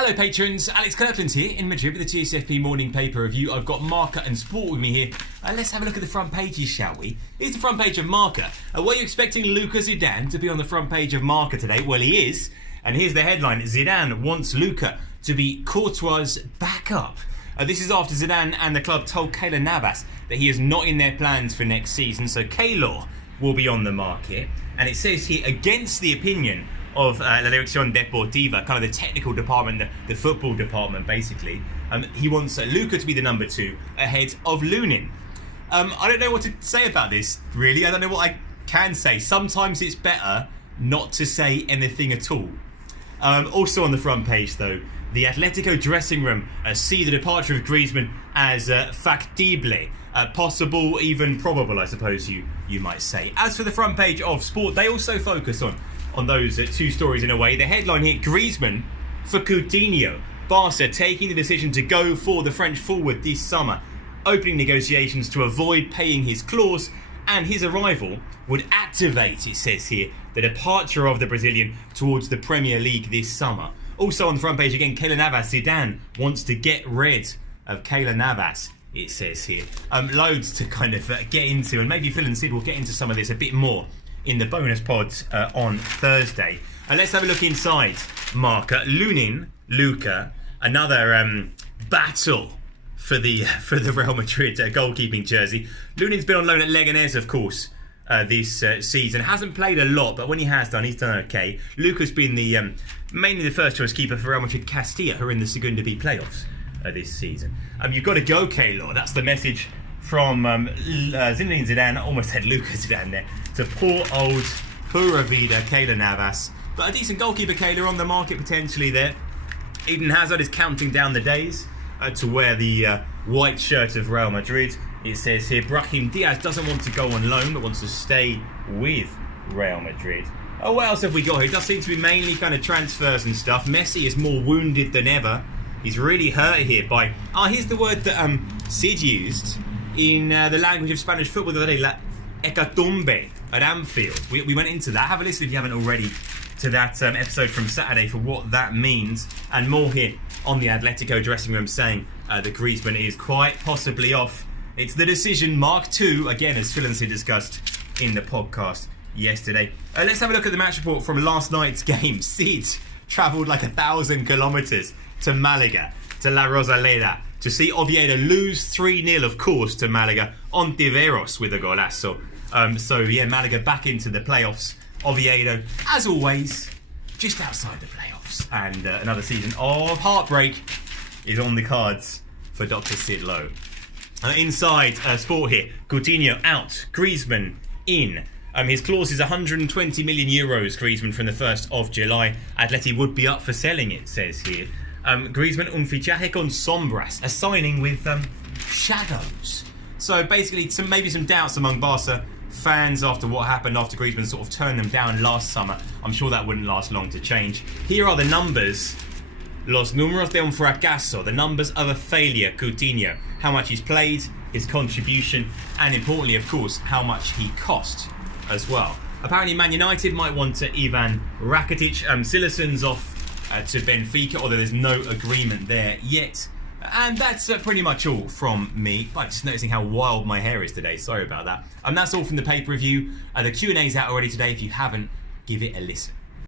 Hello patrons, Alex Kirkland here in Madrid with the TSFP morning paper review. I've got Marca and Sport with me here. Let's have a look at the front pages, shall we? Here's the front page of Marca. Were you expecting Luka Zidane to be on the front page of Marca today? Well, he is. And here's the headline: Zidane wants Luka to be Courtois' backup. This is after Zidane and the club told Keylor Navas that he is not in their plans for next season, so Keylor will be on the market. And it says here, against the opinion of La Dirección Deportiva, kind of the technical department, the football department basically, he wants Luka to be the number 2 ahead of Lunin. I don't know what to say about this, really. I don't know what I can say. Sometimes it's better not to say anything at all. Also on the front page though, the Atletico dressing room see the departure of Griezmann as factible, possible, even probable, I suppose you might say. As for the front page of Sport, they also focus on those two stories in a way. The headline here: Griezmann for Coutinho. Barca taking the decision to go for the French forward this summer, opening negotiations to avoid paying his clause, and his arrival would activate, it says here, the departure of the Brazilian towards the Premier League this summer. Also on the front page again, Keylor Navas. Zidane wants to get rid of Keylor Navas, it says here. Loads to kind of get into, and maybe Phil and Sid will get into some of this a bit more in the bonus pods on Thursday. Let's have a look inside Marca. Lunin, Luka, another battle for the Real Madrid goalkeeping jersey. Lunin's been on loan at Leganés, of course, this season. Hasn't played a lot, but when he has done, he's done okay. Luka's been the mainly the first choice keeper for Real Madrid Castilla, who are in the Segunda B playoffs this season. You've got to go, Keylor. That's the message from Zinedine Zidane. I almost said Luka Zidane there. To poor old Pura Vida Keylor Navas. But a decent goalkeeper Keylor on the market potentially there. Eden Hazard is counting down the days to wear the white shirt of Real Madrid. It says here, Brahim Diaz doesn't want to go on loan but wants to stay with Real Madrid. Oh, what else have we got here? It does seem to be mainly kind of transfers and stuff. Messi is more wounded than ever. He's really hurt here by... here's the word that Sid used in the language of Spanish football the other day, la hecatombe at Anfield. We went into that. Have a listen if you haven't already to that episode from Saturday for what that means, and more here on the Atletico dressing room saying that Griezmann is quite possibly off. It's the decision Mark II, again, as Phil and Sid discussed in the podcast yesterday. Let's have a look at the match report from last night's game. Sid travelled like 1,000 kilometres to Malaga, to La Rosaleda, to see Oviedo lose 3-0, of course, to Malaga. Ontiveros with a golazo. So, yeah, Malaga back into the playoffs. Oviedo, as always, just outside the playoffs. And another season of heartbreak is on the cards for Dr. Sid Lowe. Inside Sport here, Coutinho out, Griezmann in. His clause is 120 million euros, Griezmann, from the 1st of July. Atleti would be up for selling, it says here. Griezmann un fichaje con sombras, a signing with shadows. So basically maybe some doubts among Barca fans after what happened after Griezmann sort of turned them down last summer. I'm sure that wouldn't last long to change. Here are the numbers. Los números de un fracaso, the numbers of a failure, Coutinho. How much he's played, his contribution, and importantly, of course, how much he cost as well. Apparently Man United might want Ivan Rakitic. Silason's off to Benfica, although there's no agreement there yet. And that's pretty much all from me. I'm just noticing how wild my hair is today. Sorry about that. And that's all from the paper review. The Q&A's out already today. If you haven't, give it a listen.